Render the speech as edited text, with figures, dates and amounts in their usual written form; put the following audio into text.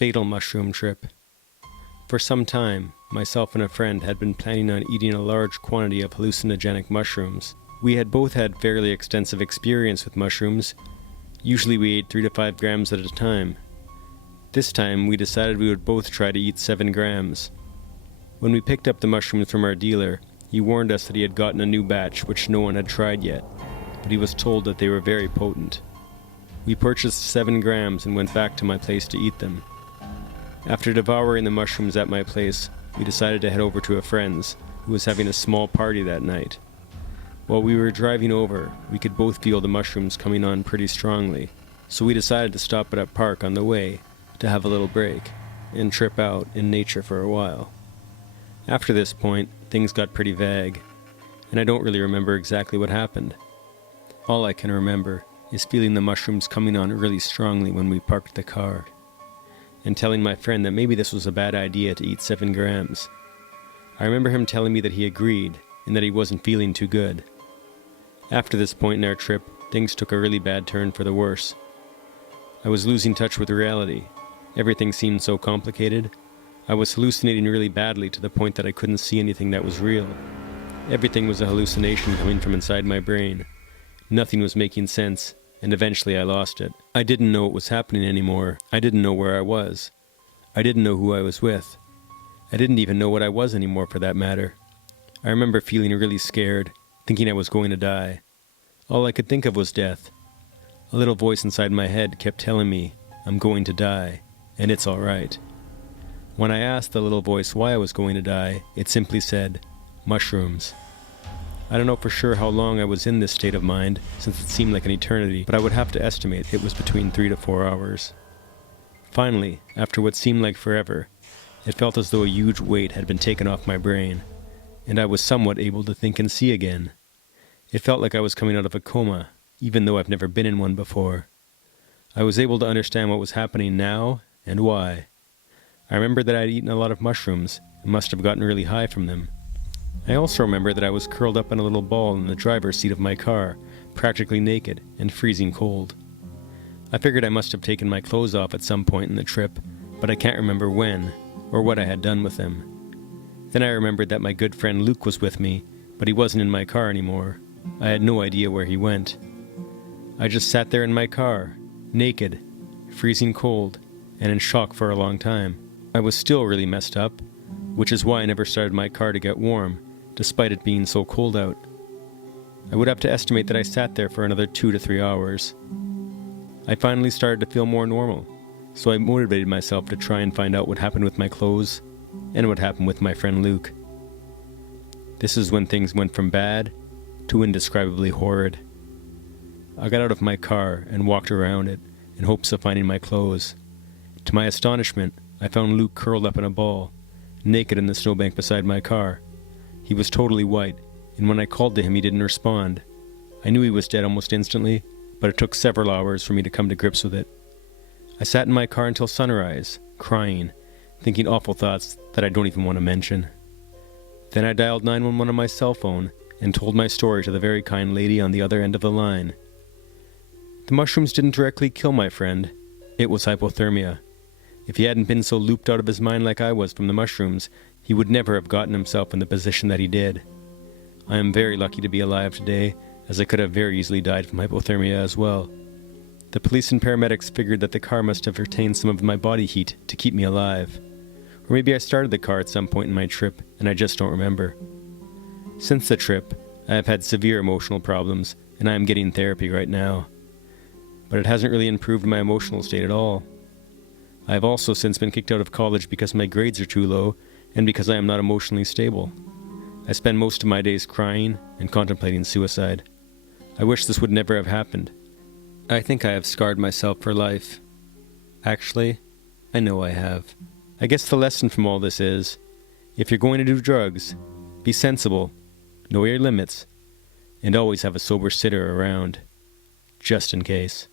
fatal mushroom trip. For some time, myself and a friend had been planning on eating a large quantity of hallucinogenic mushrooms. We had both had fairly extensive experience with mushrooms. Usually we ate 3 to 5 grams at a time. This time, we decided we would both try to eat 7 grams. When we picked up the mushrooms from our dealer, he warned us that he had gotten a new batch which no one had tried yet, but he was told that they were very potent. We purchased 7 grams and went back to my place to eat them. After devouring the mushrooms at my place, we decided to head over to a friend's, who was having a small party that night. While we were driving over, we could both feel the mushrooms coming on pretty strongly, so we decided to stop at a park on the way to have a little break and trip out in nature for a while. After this point, things got pretty vague, and I don't really remember exactly what happened. All I can remember is feeling the mushrooms coming on really strongly when we parked the car, and telling my friend that maybe this was a bad idea to eat 7 grams. I remember him telling me that he agreed, and that he wasn't feeling too good. After this point in our trip, things took a really bad turn for the worse. I was losing touch with reality. Everything seemed so complicated. I was hallucinating really badly to the point that I couldn't see anything that was real. Everything was a hallucination coming from inside my brain. Nothing was making sense, and eventually I lost it. I didn't know what was happening anymore. I didn't know where I was. I didn't know who I was with. I didn't even know what I was anymore, for that matter. I remember feeling really scared, thinking I was going to die. All I could think of was death. A little voice inside my head kept telling me, I'm going to die, and it's all right. When I asked the little voice why I was going to die, it simply said, mushrooms. I don't know for sure how long I was in this state of mind, since it seemed like an eternity, but I would have to estimate it was between 3 to 4 hours. Finally, after what seemed like forever, it felt as though a huge weight had been taken off my brain, and I was somewhat able to think and see again. It felt like I was coming out of a coma, even though I've never been in one before. I was able to understand what was happening now, and why. I remember that I had eaten a lot of mushrooms, and must have gotten really high from them. I also remember that I was curled up in a little ball in the driver's seat of my car, practically naked and freezing cold. I figured I must have taken my clothes off at some point in the trip, but I can't remember when, or what I had done with them. Then I remembered that my good friend Luke was with me, but he wasn't in my car anymore. I had no idea where he went. I just sat there in my car, naked, freezing cold, and in shock for a long time. I was still really messed up, which is why I never started my car to get warm, despite it being so cold out. I would have to estimate that I sat there for another 2 to 3 hours. I finally started to feel more normal, so I motivated myself to try and find out what happened with my clothes, and what happened with my friend Luke. This is when things went from bad to indescribably horrid. I got out of my car and walked around it in hopes of finding my clothes. To my astonishment, I found Luke curled up in a ball, naked in the snowbank beside my car. He was totally white, and when I called to him he didn't respond. I knew he was dead almost instantly, but it took several hours for me to come to grips with it. I sat in my car until sunrise, crying, thinking awful thoughts that I don't even want to mention. Then I dialed 911 on my cell phone and told my story to the very kind lady on the other end of the line. The mushrooms didn't directly kill my friend. It was hypothermia. If he hadn't been so looped out of his mind like I was from the mushrooms, he would never have gotten himself in the position that he did. I am very lucky to be alive today, as I could have very easily died from hypothermia as well. The police and paramedics figured that the car must have retained some of my body heat to keep me alive. Or maybe I started the car at some point in my trip, and I just don't remember. Since the trip, I have had severe emotional problems, and I am getting therapy right now. But it hasn't really improved my emotional state at all. I have also since been kicked out of college because my grades are too low, and because I am not emotionally stable. I spend most of my days crying and contemplating suicide. I wish this would never have happened. I think I have scarred myself for life. Actually, I know I have. I guess the lesson from all this is, if you're going to do drugs, be sensible, know your limits, and always have a sober sitter around, just in case.